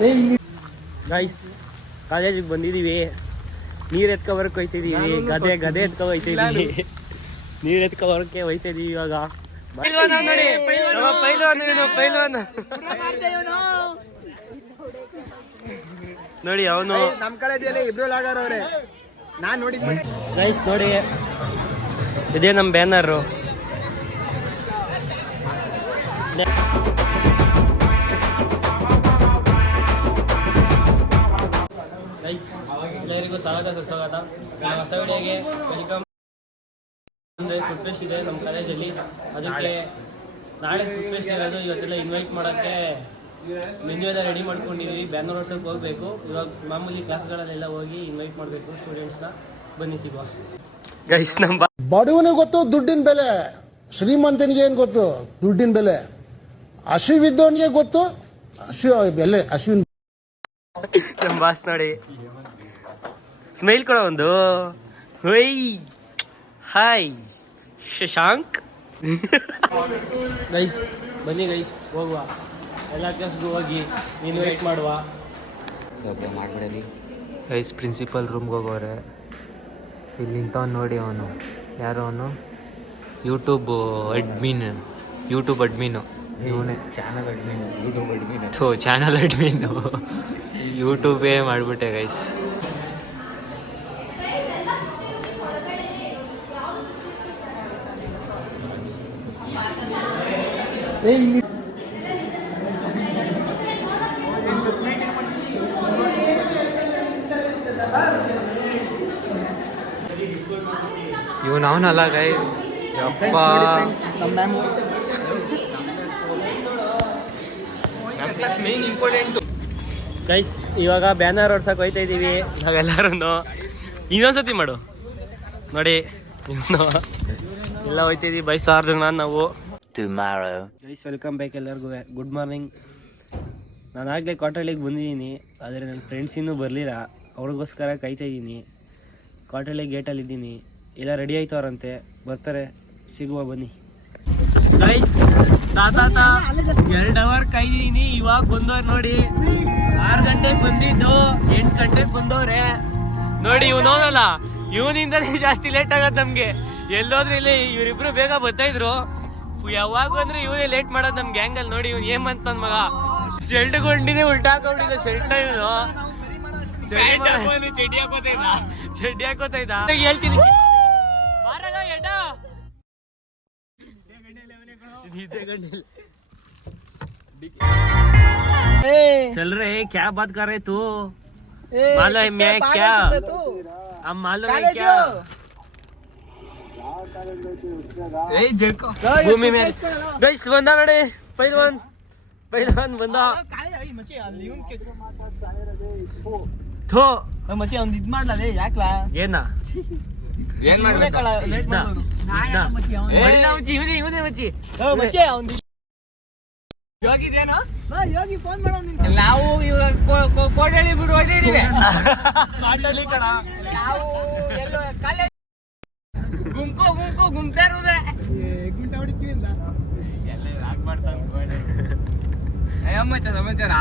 Guys ಕಾಲೇಜಿಗೆ ಬಂದಿದ್ದೀವಿ. ನೀರು ಎತ್ಕೊಬರಕ್ಕೆ ಹೋಯ್ತಿದ್ದೀವಿ. ಗದೆ ಎತ್ಕೊ ಹೋಯ್ತಿದ್ದೀವಿ. ನೀರು ಎತ್ಕೊಬರಕ್ಕೆ ಹೋಯ್ತಿದ್ದೀವಿ ಇವಾಗ. ನೋಡಿ ಅವನು ನಮ್ಮ ಕಾಲೇಜಲ್ಲಿ ಇಬ್ರು ಲಾಗರ್ ಅವ್ರೆ. ನಾನು ನೋಡಿದ್ದೆ ಗೈಸ್ ನೋಡಿ, ಇದೇ ನಮ್ಮ ಬ್ಯಾನರು. ಗೈಸ್ ಎಲ್ಲರಿಗೂ ಸ್ವಾಗತ ಸುಸ್ವಾಗತ. ಹೊಸ ವಿಡಿಯೋಗೆ ವೆಲ್ಕಮ್. ಅಂದರೆ ಫುಡ್ ಫೆಸ್ಟ್ ಇದೆ ನಮ್ಮ ಕಾಲೇಜಲ್ಲಿ, ಅದಕ್ಕೆ ನಾಳೆ ಫುಡ್ ಫೆಸ್ಟ್ ಇರೋದು. ಇವತ್ತೆಲ್ಲ ಇನ್ವೈಟ್ ಮಾಡೋಕ್ಕೆ ಮೆನ್ಯೂ ಎಲ್ಲ ರೆಡಿ ಮಾಡ್ಕೊಂಡಿದ್ವಿ. ಬ್ಯಾನರ್ ಹೊಡ್ಸೋಕೆ ಹೋಗಬೇಕು. ಇವಾಗ ಮಾಮೂಲಿ ಕ್ಲಾಸ್ಗಳಲ್ಲೆಲ್ಲ ಹೋಗಿ ಇನ್ವೈಟ್ ಮಾಡಬೇಕು ಸ್ಟೂಡೆಂಟ್ಸ್ನ. ಬನ್ನಿ ಸಿಗುವ. ಗೈಸ್ ನಮ್ಮ ಬಡವನಿಗೆ ಗೊತ್ತು ದುಡ್ಡಿನ ಬೆಲೆ, ಶ್ರೀಮಂತನಿಗೆ ಏನು ಗೊತ್ತು ದುಡ್ಡಿನ ಬೆಲೆ. ಹಸಿವಿದ್ದವನಿಗೆ ಗೊತ್ತು ಬೆಲೆ ಹಸಿವಿನ. ನಮ್ಮ ಬಾಸ್ ನೋಡಿ, ಸ್ಮೈಲ್ ಕೊಡೋ ಒಂದು. ಹೊಯ್ ಹಾಯ್ ಶಶಾಂಕ್. ಗೈಸ್ ಬನ್ನಿ ಗೈಸ್, ಹೋಗುವ. ಎಲ್ಲ ಕ್ಲಾಸ್ಗೂ ಹೋಗಿ ಇನ್ವೈಟ್ ಮಾಡುವ. ಮಾಡ್ಬಿಡಲಿ ಗೈಸ್. ಪ್ರಿನ್ಸಿಪಲ್ ರೂಮ್ಗೆ ಹೋಗೋರೆ. ಇಲ್ಲಿ ನಿಂತವನು ನೋಡಿ, ಅವನು ಯಾರೋ ಅವನು ಯೂಟ್ಯೂಬ್ ಅಡ್ಮಿನು. ಇವನೇ ಚಾನಲ್ ಅಡ್ಮಿನು. ಯೂಟ್ಯೂಬೇ ಮಾಡಿಬಿಟ್ಟೆ ಗೈಸ್. ಇವನು ಅವನಲ್ಲ ಗೈಸ್. ಯಪ್ಪ ಗೈಸ್ ಇವಾಗ ಬ್ಯಾನರ್ ಹೊಡ್ಸಕ್ಕೆ ಹೋಯ್ತಾ ಇದ್ದೀವಿ ನಾವೆಲ್ಲರೂ. ಇನ್ನೊಂದ್ಸತಿ ಮಾಡು ನೋಡಿ, ಎಲ್ಲ ಹೋಯ್ತಾ ಇದೀವಿ. ಬೈ 1000 ಜನ ನಾವು. ಗೈಸ್ ವೆಲ್ಕಮ್ ಬ್ಯಾಕ್ ಎಲ್ಲರಿಗೂ. Good morning. ನಾನು ಆಗಲೇ ಕ್ವಾರ್ಟರ್ಲಿಗೆ ಬಂದಿದ್ದೀನಿ, ಆದರೆ ನನ್ನ ಫ್ರೆಂಡ್ಸ್ ಇನ್ನೂ ಬರಲಿಲ್ಲ. ಅವ್ರಿಗೋಸ್ಕರ ಕಾಯ್ತಾ ಇದ್ದೀನಿ. ಕ್ವಾರ್ಟರ್ಲಿ ಗೇಟಲ್ಲಿದ್ದೀನಿ. ಎಲ್ಲ ರೆಡಿ ಆಯ್ತವ್ರಂತೆ, ಬರ್ತಾರೆ. ಸಿಗುವ ಬನ್ನಿ ಗೈಸ್. ಸಾತಾತ 2 ಅವರ್ ಕಾಯ್ದಿದ್ದೀನಿ. ಇವಾಗ ಬಂದವ್ರು ನೋಡಿ. 6 ಗಂಟೆಗೆ ಬಂದಿದ್ದು 8 ಗಂಟೆಗೆ ಬಂದವ್ರೆ ನೋಡಿ. ಇವನೋನಲ್ಲ, ಇವನಿಂದಲೇ ಜಾಸ್ತಿ ಲೇಟ್ ಆಗತ್ತೆ ನಮ್ಗೆ. ಎಲ್ಲೋದ್ರೆ ಇಲ್ಲಿ ಇವರಿಬ್ರು ಬೇಗ ಬರ್ತಾಯಿದ್ರು. ಯಾವಾಗ ಅಂದ್ರೆ ಇವನೇ ಲೇಟ್ ಮಾಡೋದು ನಮ್ ಗ್ಯಾಂಗಲ್ಲಿ. ನೋಡಿ ಇವ್ನು ಏಮಂತ ನನ್ ಮಗ ಶೆಲ್ಟ್ ಕೊಂಡಿನೇ ಉಲ್ಟಾಕೊಂಡಿದ್ದ. ಶೆಲ್ಟ್ ಇವನು ಚಡ್ಡಿ ಹಾಕೋತಾ ಇದ್ದ. ಹೇಳ್ತೀನಿ चल रहे क्या बात कर रहे तू? मालूम है मैं क्या? अब मालूम है क्या? भूमि में गैस बंदा नड़े पहलवान बंदा थो ಮಚ್ಚಿ ಅವ್ನು ಇದು ಮಾಡ್ಲೇ ಯಾಕ್ಲಾ ಏನ ಏನ್ ಮಾಡ್ಬೇಕು? ಯೋಗಿ ಫೋನ್ ಮಾಡೋ. ನಾವು ಇವಾಗ ಕೋಟಳ್ಳಿ ಬಿಡು ಹೊರಟಿದ್ದೀವಿ. ನಾವು ಎಲ್ಲೋ ಕಾಲೇಜ್ ಗುಂಪ್ತಾ ಇರೋದೆ. ಗುಂಟ ಹೊಡಿತೀವಿ ಇಲ್ಲ ಎಲ್ಲ ಹಾಕ್ ಮಾಡ್ತಾನೆ. ಸಮಾಚಾರ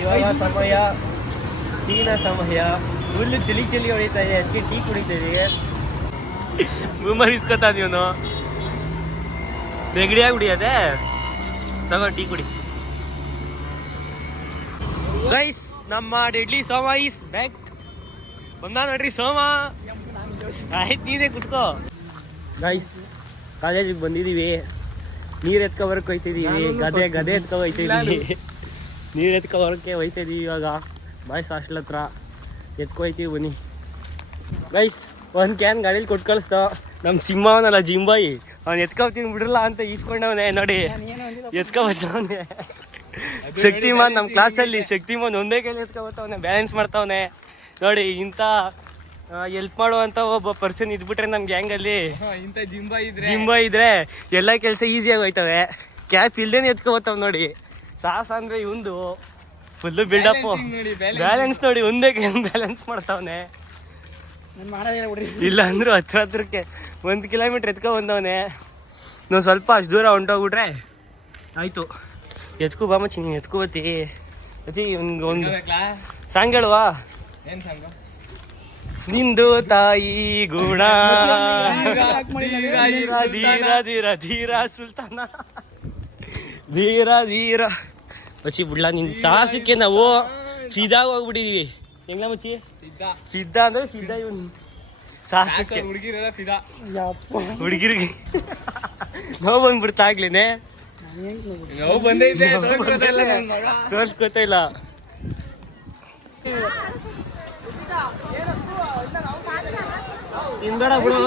ಇವಾಗ ಸಮಯ ಟೀನ ಸಮಯ. ಫುಲ್ಲು ಚಳಿ ಹೊಡಿತಾ ಇದೆ, ಅದಕ್ಕೆ ಟೀ ಕುಡಿತಾ ಇದೀವಿ. ಇಸ್ಕೊತಾ ನೀನು ನೆಗಡಿಯಾಗಿ ಕುಡಿಯೋದೆ. ತಗೋ ಟೀ ಕುಡಿ ಗೈಸ್. ನಮ್ಮ ಡೆಡ್ಲಿ ಸೋಮ ಈಸ್ ಬ್ಯಾಕ್. ಬಂದ ನೋಡ್ರಿ ಸೋಮ. ಆಯ್ತು ನೀನೇ ಕುತ್ಕೋ. ಗೈಸ್ ಕಾಲೇಜಿಗೆ ಬಂದಿದ್ದೀವಿ. ನೀರು ಎತ್ಕೊಬರಕ್ಕೆ ಹೋಯ್ತಿದ್ದೀವಿ. ಗದೆ ಎತ್ಕೊ ಹೋಯ್ತಿದ್ದೀವಿ. ನೀರು ಎತ್ಕೊಬರಕ್ಕೆ ಹೋಯ್ತಿದ್ದೀವಿ ಇವಾಗ. ಬಾಯ್ಸ್ ಹಾಸ್ಟೆಲ್ ಹತ್ರ ಎತ್ಕೊಯ್ತೀವಿ ಬನ್ನಿ ಗೈಸ್. ಒಂದು ಕ್ಯಾನ್ ಗಾಡೀಲಿ ಕೊಟ್ಟು ಕಳಿಸ್ತಾವ ನಮ್ಮ ಸಿಂಹ. ಅವನಲ್ಲ ಜಿಂಬಾಯಿ, ಅವ್ನು ಎತ್ಕೊತೀನಿ ಬಿಡ್ರಲ್ಲ ಅಂತ ಈಸ್ಕೊಂಡವನೇ ನೋಡಿ. ಎತ್ಕೊಬತ್ತವನೆ ಶಕ್ತಿಮಾನ್. ನಮ್ಮ ಕ್ಲಾಸಲ್ಲಿ ಶಕ್ತಿಮಾನ್ ಒಂದೇ ಕೈಲಿ ಎತ್ಕೊಬತ್ತವನೆ, ಬ್ಯಾಲೆನ್ಸ್ ಮಾಡ್ತಾವನೆ ನೋಡಿ. ಇಂಥ ಎಲ್ಪ್ ಮಾಡುವಂಥ ಒಬ್ಬ ಪರ್ಸನ್ ಇದ್ಬಿಟ್ರೆ ನಮ್ಮ ಗ್ಯಾಂಗಲ್ಲಿ, ಜಿಂಬಾ ಇದ್ರೆ ಎಲ್ಲ ಕೆಲಸ ಈಸಿಯಾಗಿ ಹೋಯ್ತವೆ. ಕ್ಯಾಪ್ ಇಲ್ದೇನೆ ಎತ್ಕೊಬತ್ತವ್ ನೋಡಿ. ಸಾಹಸ ಅಂದರೆ ಇವಂದು ಫುಲ್ಲು ಬಿಲ್ಡಪ್. ಬ್ಯಾಲೆನ್ಸ್ ನೋಡಿ, ಒಂದೇ ಕೈ ಬ್ಯಾಲೆನ್ಸ್ ಮಾಡ್ತಾವನೆ. ಇಲ್ಲ ಅಂದ್ರು ಹತ್ರಕ್ಕೆ 1 ಕಿಲೋಮೀಟ್ರ್ ಎತ್ಕೊ ಬಂದವನೆ. ನಾವು ಸ್ವಲ್ಪ ಅಷ್ಟು ದೂರ ಹೊಂಟೋಗ್ಬಿಟ್ರೆ ಆಯಿತು. ಎತ್ಕೋ ಬಾ ಮಚ್ಚಿ, ನೀನು ಎತ್ಕೋಬತ್ತಿ ಮಚ್ಚಿ. ಒಂದು ಸಾಂಗ್ ಹೇಳುವಾ? ಏನ್ ಸಂಘ? ನಿಂದು ತಾಯಿ ಗುಣ ಧೀರ ಧೀರ ಧೀರ ಸುಲ್ತಾನ ಧೀರ ಧೀರ ಮಚ್ಚಿ ಬಿಡ್ಲಾ. ನಿನ್ ಸಾಹಸಕ್ಕೆ ನಾವು ಫಿದಾ ಹೋಗ್ಬಿಟ್ಟಿದೀವಿ. ಹೆಂಗ ಮಚ್ಚಿ? ಫಿದಾ ಅಂದ್ರೆ ಫಿದಾ. ಇವನು ಸಾಹಸಕ್ಕೆ ಹುಡುಗಿರೆಲ್ಲ ಫಿದಾ. ಹುಡುಗಿರಿಗೆ ನೋವು ಬಂದ್ಬಿಡ್ತಾ ಆಗ್ಲೇನೆ. ನೋವು ಬಂದೈತೆ, ತೋರ್ಸ್ಕೊತಾ ಇಲ್ಲ. ತಿನ್ಬೇಡ ಬಿಡು.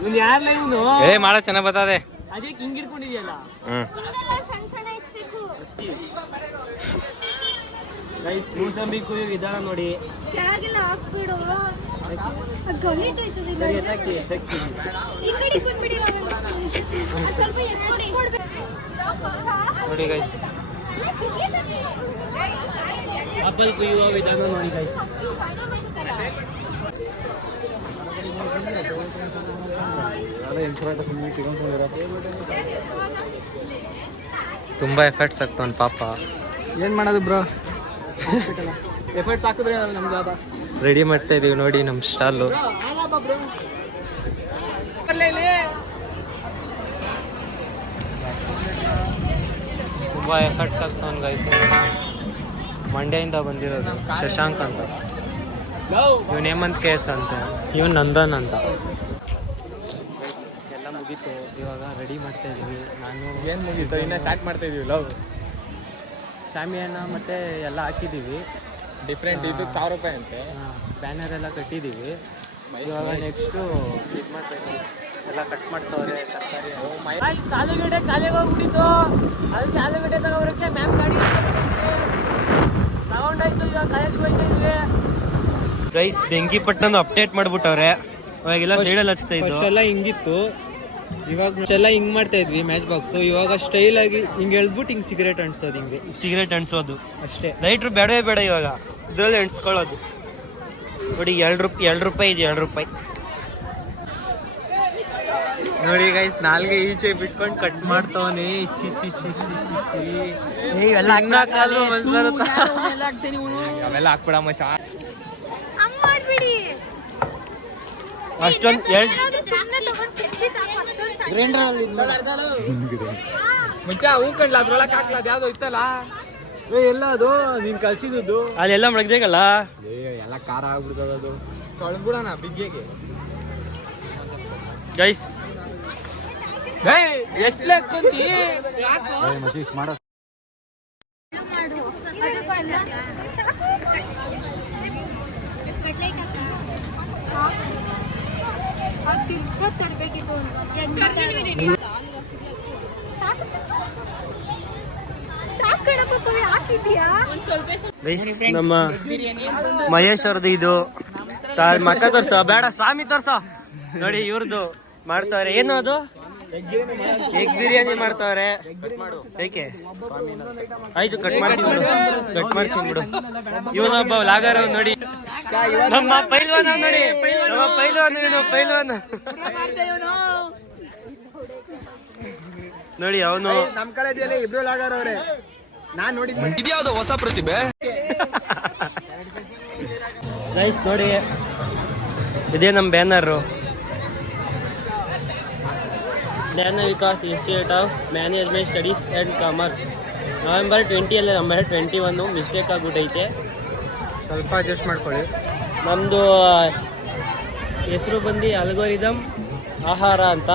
ಇವನು ಯಾರ್ಲ ಇವನು? ಮಾಡ ಚೆನ್ನಾಗ್ ಬರ್ತದೆ. ಅದೇ ಹಿಂಗ್ ಹಿಡ್ಕೊಂಡಿದ್ಯಲ್ಲ. ಗೈಸ್ ಮೂಸಂಬಿ ಕುಯ್ಯೋ ವಿಧಾನ ನೋಡಿ. ಕೆಳಗೆಲ್ಲ ಹಾಕ್ಬಿಡು. ನೋಡಿ ಗೈಸ್, ಆಪಲ್ ಕುಯ್ಯುವ ವಿಧಾನ ನೋಡಿ ಗೈಸ್. ತುಂಬಾ ಎಫರ್ಟ್ಸ್ ಆಗ್ತಾವ ಪಾಪ. ಏನ್ ಮಾಡೋದು ಬ್ರೋ? ಎಫರ್ಟ್ಸ್ ಹಾಕಿದ್ರೆ ನಮ್ದು ರೆಡಿ ಮಾಡ್ತಾ ಇದೀವಿ ನೋಡಿ ನಮ್ ಸ್ಟಾಲು. ತುಂಬಾ ಎಫರ್ಟ್ಸ್ ಆಗ್ತಾವನ್ ಗೈಸ್. ಮಂಡ್ಯದಿಂದ ಬಂದಿರೋದು ಶಶಾಂಕ್ ಅಂತ, ಇವನ್ ಹೇಮಂತ್ KS ಅಂತ, ಇವನ್ ನಂದನ್ ಅಂತ. ಎಲ್ಲ ಮುಗೀತು, ಇವಾಗ ರೆಡಿ ಮಾಡ್ತಾ ಇದೀವಿ. ನಾನು ಏನ್ ಮುಗೀತು? ಇನ್ನ ಸ್ಟಾರ್ಟ್ ಮಾಡ್ತಾ ಇದೀವಿ. ಲವ್ ಶಾಮಿಯಾನ ಮತ್ತೆ ಎಲ್ಲ ಹಾಕಿದೀವಿ. ಡಿಫ್ರೆಂಟ್ ಇದು 1000 ರೂಪಾಯಿ ಅಂತೆ. ಬ್ಯಾನರ್ ಎಲ್ಲ ಕಟ್ಟಿದೀವಿ. ಇವಾಗ ನೆಕ್ಸ್ಟು ಇದು ಮಾಡ್ಬೇಕು, ಎಲ್ಲ ಕಟ್ ಮಾಡ್ತಾವ್ರೆ ತರಕಾರಿ. ಆಲೂಗಡ್ಡೆ ಖಾಲಿಗೆ ಹೋಗ್ಬಿಟ್ಟಿತ್ತು, ಅದಕ್ಕೆ ಆಲೂಗಡ್ಡೆ ತಗೋಬರಕ್ಕೆ ಮ್ಯಾಮ್ ಗಾಡಿ ತಗೊಂಡಾಯ್ತು. ಇವಾಗ ಕಾಲೇಜ್ಗೆ ಹೋಗ್ತಾ ಇದ್ವಿ ಗೈಸ್. ಬೆಂಕಿಪಟ್ಟಣ ಅಪ್ಡೇಟ್ ಮಾಡ್ಬಿಟ್ಟವ್ರೆ. ಅವಾಗೆಲ್ಲ ಸೈಡಲ್ಲಿ ಹಚ್ತಾ ಇದ್ದು ಎಲ್ಲ ಹಿಂಗಿತ್ತು, ಇವಾಗ ಎಲ್ಲ ಹಿಂಗ್ ಮಾಡ್ತಾ ಇದ್ವಿ ಮ್ಯಾಚ್ ಬಾಕ್ಸ್. ಇವಾಗ ಸ್ಟೈಲ್ ಆಗಿ ಹಿಂಗ್ ಎಳ್ದ್ಬಿಟ್ಟು ಹಿಂಗ್ ಸಿಗರೇಟ್ ಅಂಟ್ಸೋದು, ಹಿಂಗೆ ಸಿಗರೇಟ್ ಅನ್ಸೋದು ಅಷ್ಟೇ. ಲೈಟ್ರು ಬೇಡವೇ ಬೇಡ ಇವಾಗ, ಇದ್ರಲ್ಲಿ ಎಣ್ಸ್ಕೊಳ್ಳೋದು ನೋಡಿ. 2 ರೂಪಾಯಿ ಇದೆ, 2 ರೂಪಾಯಿ ನೋಡಿ ಗೈಸ್, ನಾಲ್ಗೆ ಈಚೆ ಬಿಟ್ಕೊಂಡು ಕಟ್ ಮಾಡ್ತಾವನೆ. ಅಣ್ಣಕ್ಕಾದ್ರೂ ಮನ್ಸ್ ಬರುತ್ತಾ? ಅವೆಲ್ಲ ಹಾಕ್ಬಿಡ ಮಚ್ಚ. ಹಂಗ್ ಮಾಡ್ಬಿಡಿ. ಅಷ್ಟೊಂದು ಸುಮ್ನೆ ತಗೊಂಡ್ ಕಿಚ್ಚಿ ಸಾಕು, ಅಷ್ಟೊಂದ್ ಸಾಕು. ಮುಂಚ ಹೂಕಂಡ್ಲ ಅದ್ರೊಳಕ್ ಹಾಕ್ಲ ಅದ್ ಯಾವ್ದೋ ಇತ್ತಲ್ಲ. ಎಲ್ಲ ಅದು ನೀನ್ ಕಲ್ಸಿದ್ದು ಅದೆಲ್ಲ ಮಡಗ್ದೇಗಲ್ಲ. ಎಲ್ಲ ಖಾರ ಆಗ್ಬಿಡ್ತದ ಅದು. ತೊಳ್ಬಿಡೋಣ ಬಿಗ್ಗೆಗೆ. ಗೈಸ್ ಎಷ್ಟು ಲೆಕ್ಕಂತಿ? ಮಾಡು. ಅದಕ್ಕೆಲ್ಲ ಸಾಕು. ಕಡ್ಲೆಕಾಯಿ ಸಾಕು. ಅದು ತಿರ್ಗ್ಸೋದ್ ತರ್ಬೇಕಿತ್ತು ಅಂತ. ಸಾಕು ಚಿಕ್ಕು. ಸಾಕು ಕಣಪ್ಪ, ಪವಿ ಹಾಕಿದ್ಯಾ? ಗೈಸ್ ನಮ್ಮ ಮಹೇಶ್ ಅವ್ರದ್ದು ಇದು ಮಕ್ಕ ತೋರ್ಸ ಬೇಡ, ಸ್ವಾಮಿ ತೋರ್ಸ ನೋಡಿ. ಇವ್ರದ್ದು ಮಾಡ್ತಾವ್ರೆ. ಏನು ಅದು? ಎಗ್ ಬಿರಿಯಾನಿ ಮಾಡ್ತಾವ್ರೆ. ಏಕೆ? ಆಯ್ತು, ಕಟ್ ಮಾಡ್ತೀನಿ ಬಿಡು, ಕಟ್ ಮಾಡ್ತೀನಿ ಬಿಡು. ಇವನೊಬ್ಬ ಲಾಗರ್ ನೋಡಿ, ನಮ್ಮ ಪೈಲ್ವಾನ ನೋಡಿ, ನಮ್ಮ ಪೈಲ್ವಾನ, ಇವನು ಪೈಲ್ವಾನ ನೋಡಿ. ಅವನು ನಮ್ ಕಡೆ ಇಬ್ರು ಲಾಗಾರವ್ರೆ. ನಾನ್ ನೋಡಿದ್ದೆ. ಇದ್ಯಾವ್ದು ಹೊಸ ಪ್ರತಿಭೆ? ಗೈಸ್ ನೋಡಿ, ಇದೇ ನಮ್ಮ ಬ್ಯಾನರು. ಜ್ಞಾನ Vikas institute of management studies and commerce. November 20 ಅಲ್ಲ, November 21 ಮಿಸ್ಟೇಕ್ ಆಗ್ಬಿಟ್ಟೈತೆ. ಸ್ವಲ್ಪ ಅಡ್ಜಸ್ಟ್ ಮಾಡ್ಕೊಳ್ಳಿ. ನಮ್ಮದು ಹೆಸರು ಬಂದು ಅಲ್ಗೋರಿದಮ್ ಆಹಾರ ಅಂತ,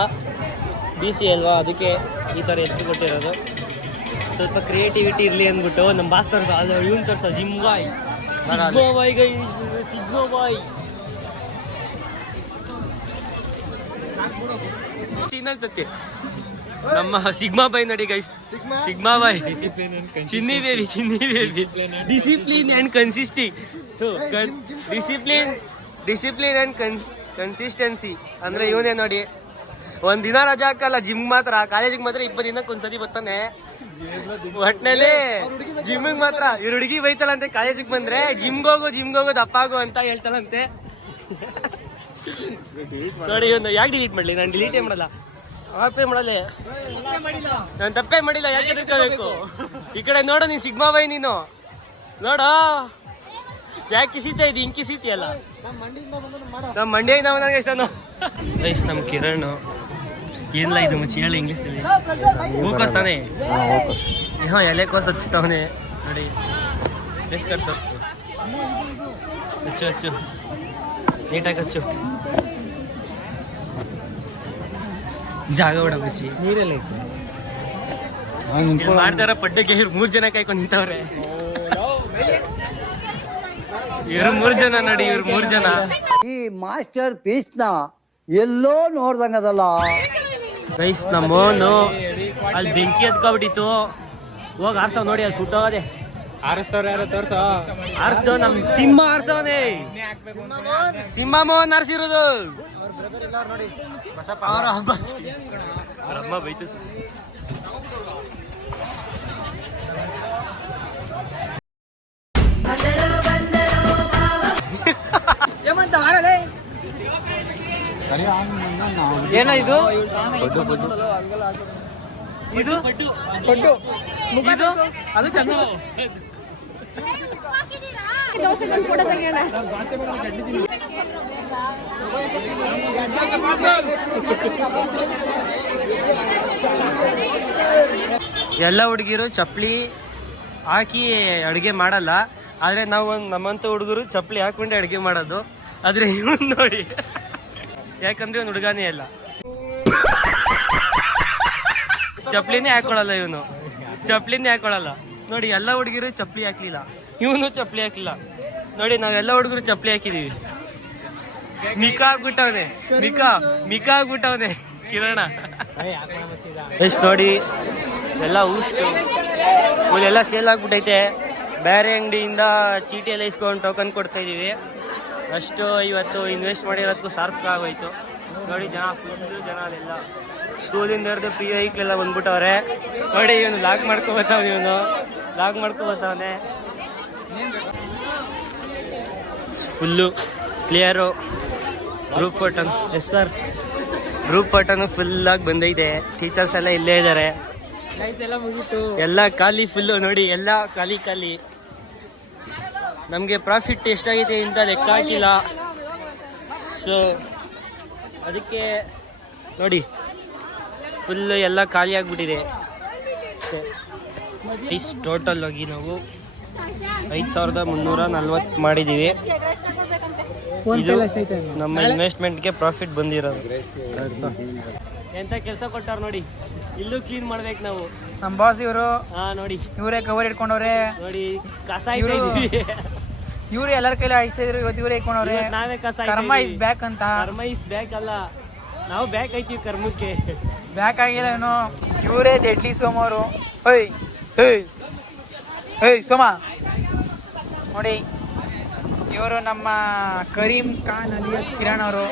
BC ಅಲ್ವಾ, ಅದಕ್ಕೆ ಈ ಥರ ಹೆಸರು ಕೊಟ್ಟಿರೋದು. ಸ್ವಲ್ಪ ಕ್ರಿಯೇಟಿವಿಟಿ ಇರಲಿ ಅಂದ್ಬಿಟ್ಟು ನಮ್ಮ ಬಾಸ್ ತರ್ಸ, ಅದು ಇವನು ತರ್ಸ, ಜಿಮ್ ಬಾಯ್, ಸಿಗ್ಮಾ ಬಾಯ್ ಗೈ, ಸಿಗ್ಮಾ ಬಾಯ್. ಇನ್ನೊಂದ್ಸತಿ ನಮ್ಮ ಸಿಗ್ಮಾ ಬಾಯ್ ನೋಡಿ guys, sigma bye, Chinni baby, Chinni baby. Discipline and discipline and consistency ಅಂದರೆ ಇವನೇ ನೋಡಿ. ಒಂದ್ ದಿನ ರಜಾ ಹಾಕಲ್ಲ ಜಿಮ್ ಮಾತ್ರ, ಕಾಲೇಜಿಗೆ ಮಾತ್ರ 20 ದಿನಕ್ಕೆ ಒಂದ್ಸತಿ ಬರ್ತಾನೆ. ಒಟ್ನಲ್ಲಿ ಜಿಮ್ಮಿಗೆ ಮಾತ್ರ. ಇವ್ರ ಹುಡುಗಿ ಬೈತಲ್ಲಂತೆ ಕಾಲೇಜಿಗೆ ಬಂದ್ರೆ, ಜಿಮ್ಗೆ ಹೋಗು ದಪ್ಪ ಆಗು ಅಂತ ಹೇಳ್ತಾಳಂತೆ. ನೋಡಿ ಇವನು ಯಾಕೆ ಡಿಲೀಟ್ ಮಾಡಲಿ? ನಾನು ಡಿಲೀಟೇ ಮಾಡಲ್ಲ, ಆಪೇ ಮಾಡಲ್ಲ. ನಾನು ತಪ್ಪೇ ಮಾಡಿಲ್ಲ, ಯಾಕೆ ತಿಳ್ಕೋಬೇಕು? ಈ ಕಡೆ ನೋಡು ನೀನು ಸಿಗ್ಮಾ ಬೈ, ನೀನು ನೋಡ ಯಾಕೆ ಕಿಸೀತಾ ಇದ್ದಿ? ಹಿಂಗೆ ಕಿಸೀತಿಯಲ್ಲ. ನಮ್ಮ ಮಂಡ್ಯದಿಂದ ಬಂದಾಗ ಎಷ್ಟನು ಗೈಸ್. ನಮ್ಮ ಕಿರಣ್ ಏನಿಲ್ಲ ಇದು ಮುಚ್ಚಿ ಹೇಳಿ ಇಂಗ್ಲೀಷಲ್ಲಿ. ಹೂಕೋಸ್ ತಾನೆ? ಹಾಂ, ಎಲೆಕೋಸ್ ಹಚ್ತಾವನೆ ನೋಡಿ. ಎಷ್ಟು ಕಟ್ ತೋರಿಸು, ಹಚ್ಚು ಹಚ್ಚು, ನೀಟಾಗಿ ಹಚ್ಚು. ಜಾಗ ಬಿಡ ಮುಚ್ಚಿ. ನೀರೆಲ್ಲ ಮಾಡ್ತಾರ ಪಡ್ಡಕ್ಕೆ. ಇವ್ರು 3 ಜನ ಕಾಯ್ಕೊಂಡು ನಿಂತವ್ರೆ. ಇವ್ರು 3 ಜನ ನೋಡಿ, ಇವ್ರು 3 ಜನ. ಈ ಮಾಸ್ಟರ್ ಪೀಸ್ ನ ಎಲ್ಲೋ ನೋಡ್ದಂಗದಲ್ಲ. ಗೈಸ್ ನಮ್ಮೋನು ಅಲ್ಲಿ ಬೆಂಕಿ ಹತ್ಕೊಬಿಟ್ಟಿತ್ತು, ಹೋಗಿ ಆರ್ಸವ್ ನೋಡಿ, ಅಲ್ಲಿ ಸುಟ್ಟೋಗದೆ. ಆರಿಸ್ತವ್ರ ಯಾರು ತೋರ್ಸ. ಆರ್ಸ್ದವ್ ನಮ್ ಸಿಂಹ ಆರ್ಸವನೇ. ಸಿಂಹ ಮೋಹನ್ ಆರ್ಸಿರೋದು. ಅವ್ರ ಹಬ್ಬ ಅವ್ರ ಅಮ್ಮ ಬೈತು. ಏನೋ ಇದು ಇದು ಇದು ಅದು ಚಂದ. ಫೋಟೋ ತೆಗಿಯೋಣ. ಎಲ್ಲ ಹುಡುಗಿರು ಚಪ್ಪಲಿ ಹಾಕಿ ಅಡುಗೆ ಮಾಡಲ್ಲ, ಆದ್ರೆ ನಾವು ನಮ್ಮಂತ ಹುಡುಗರು ಚಪ್ಪಲಿ ಹಾಕೊಂಡು ಅಡುಗೆ ಮಾಡೋದು. ಆದ್ರೆ ಇವನ್ ನೋಡಿ, ಯಾಕಂದ್ರೆ ಇವನು ಹುಡುಗಾನೇ ಅಲ್ಲ, ಚಪ್ಪಲಿನೇ ಹಾಕೊಳ್ಳಲ್ಲ ಇವನು, ಚಪ್ಪಲಿನೇ ಹಾಕೊಳ್ಳಲ್ಲ ನೋಡಿ. ಎಲ್ಲ ಹುಡುಗಿರು ಚಪ್ಪಲಿ ಹಾಕ್ಲಿಲ್ಲ, ಇವನು ಚಪ್ಪಲಿ ಹಾಕ್ಲಿಲ್ಲ ನೋಡಿ. ನಾವೆಲ್ಲ ಹುಡುಗರು ಚಪ್ಪಲಿ ಹಾಕಿದೀವಿ. ಮಿಕಾ ಆಗ್ಬಿಟ್ಟವನೆ, ಮಿಕಾ ಆಗ್ಬಿಟ್ಟವನೆ ಕಿರಣ. ಎಷ್ಟು ನೋಡಿ, ಎಲ್ಲ ಊಷ್ಟು ಇಲ್ಲೆಲ್ಲ ಸೇಲ್ ಆಗ್ಬಿಟ್ಟೈತೆ. ಬೇರೆ ಅಂಗಡಿಯಿಂದ ಚೀಟಿ ಎಲ್ಲ ಇಸ್ಕೊಂಡು ಟೋಕನ್ ಕೊಡ್ತಾ ಇದೀವಿ. ಅಷ್ಟು ಇವತ್ತು ಇನ್ವೆಸ್ಟ್ ಮಾಡಿರೋದಕ್ಕೂ ಸಾರ್ಥಕ ಆಗೋಯ್ತು ನೋಡಿ. ಜನ ಫುಲ್ಲು ಜನ ಅಲ್ಲೆಲ್ಲ ಸ್ಕೂಲಿಂದ ಹಿಡಿದು PIಕ್ಲೆಲ್ಲ ಬಂದ್ಬಿಟ್ಟವ್ರೆ ನೋಡಿ. ಇವನು ಲಾಗ್ ಮಾಡ್ಕೊ ಬರ್ತಾವನೆ, ಫುಲ್ಲು ಕ್ಲಿಯರು. ಗ್ರೂಪ್ ಫೋಟೋನು ಎಸ್ ಸರ್, ಗ್ರೂಪ್ ಫೋಟೋನು ಫುಲ್ಲಾಗಿ ಬಂದೈತೆ. ಟೀಚರ್ಸ್ ಎಲ್ಲ ಇಲ್ಲೇ ಇದ್ದಾರೆ. ಎಲ್ಲ ಖಾಲಿ ಫುಲ್ಲು ನೋಡಿ, ಎಲ್ಲ ಖಾಲಿ. ನಮಗೆ ಪ್ರಾಫಿಟ್ ಎಷ್ಟಾಗೈತೆ ಅಂತ ಲೆಕ್ಕ ಹಾಕಿಲ್ಲ, ಸೊ ಅದಕ್ಕೆ ನೋಡಿ ಫುಲ್ಲು ಎಲ್ಲ ಖಾಲಿ ಆಗಿಬಿಟ್ಟಿದೆ. ಟೋಟಲ್ ಆಗಿ ನಾವು 5340 ಮಾಡಿದ್ದೀವಿ. ಇದು ನಮ್ಮ ಇನ್ವೆಸ್ಟ್ಮೆಂಟ್ಗೆ ಪ್ರಾಫಿಟ್ ಬಂದಿರೋದು. ಎಂತ ಕೆಲಸ ಕೊಟ್ಟಾರ ನೋಡಿ, ಇಲ್ಲೂ ಕ್ಲೀನ್ ಮಾಡ್ಬೇಕು ನಾವು. ನಮ್ಮ ಬಾಸ್ ಇವರು ನೋಡಿ, ಇವರೇ ಕವರ್ ಇಟ್ಕೊಂಡವ್ರೆ ನೋಡಿ. ಕಸ ಇವ್ರು ಎಲ್ಲರ ಕೈಲಿ ಹಾಯಿಸ್ತಾ ಇದ್ರು, ಇವತ್ತು ಇವರೇ ಇಟ್ಕೊಂಡವ್ರೆ. ನಾವೇ ಕಸ. ಕರ್ಮ ಇಸ್ ಬ್ಯಾಕ್ ಅಂತ. ಕರ್ಮ ಇಸ್ ಬ್ಯಾಕ್ ಅಲ್ಲ, ನಾವು ಬ್ಯಾಕ್ ಐತೀವಿ ಕರ್ಮಕ್ಕೆ. ಬ್ಯಾಕ್ ಆಗಿಲ್ಲ ಏನು. ಇವರೇ ಡೆಡ್ಲಿ ಸೋಮವರು. ಹೇಯ್ ಸೋಮ ನೋಡಿ, ಇವರು ನಮ್ಮ ಕರೀಂ ಖಾನ್ ಅಲಿಯಾಸ್ ಕಿರಣ್ ಅವರು.